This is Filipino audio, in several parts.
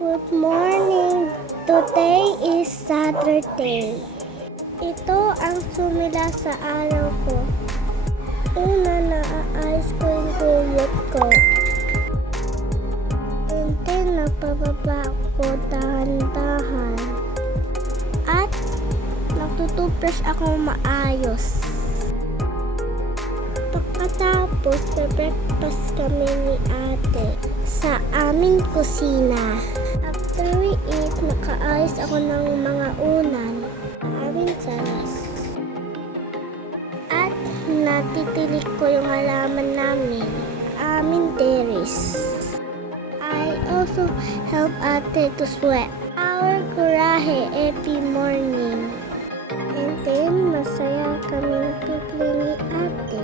Good morning! Today is Saturday. Ito ang sumila sa araw ko. Una, naaayos ko yung gulot ko. And then, napababa ko dahan-dahan. At nagtutubrush ako maayos. Pagkatapos, breakfast kami ni ate sa aming kusina. After we eat, nakaayos ako ng mga unan sa aming salas. At natitilik ko yung halaman namin, aming terrace. I also help ate to sweat our garahe every morning. And then, masaya kami nakiplay ni ate.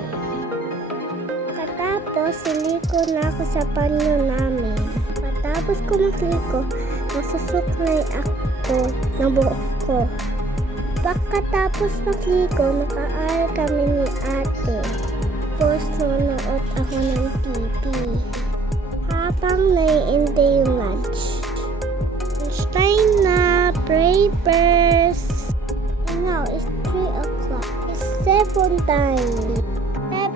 Katapos, siliko na ako sa panyo namin. Katapos ko magliko, nasusuklay ako ng buhok ko. Pagkatapos magliko, nakaaral kami ni ate. Tapos, nanood ako ng TV. Habang naiintay yung lunch. Lunchtime na, papers. And now, it's 3 o'clock. It's 7 time.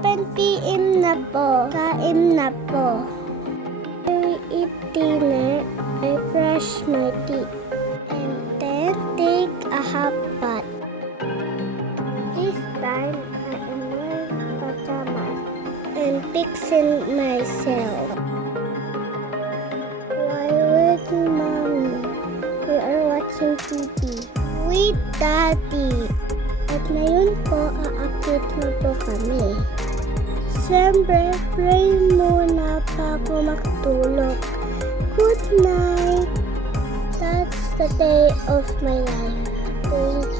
7 p.m. na po. Kain na po. After we eat dinner, I brush my teeth. And then take a hot bath. This time, I am wearing pajamas and fixing myself. While waiting mommy, we are watching TV with daddy. At ngayon po, aakit na po kami. Siyempre, pray muna pa ako magtulog. Good night. That's the day of my life. Thank you.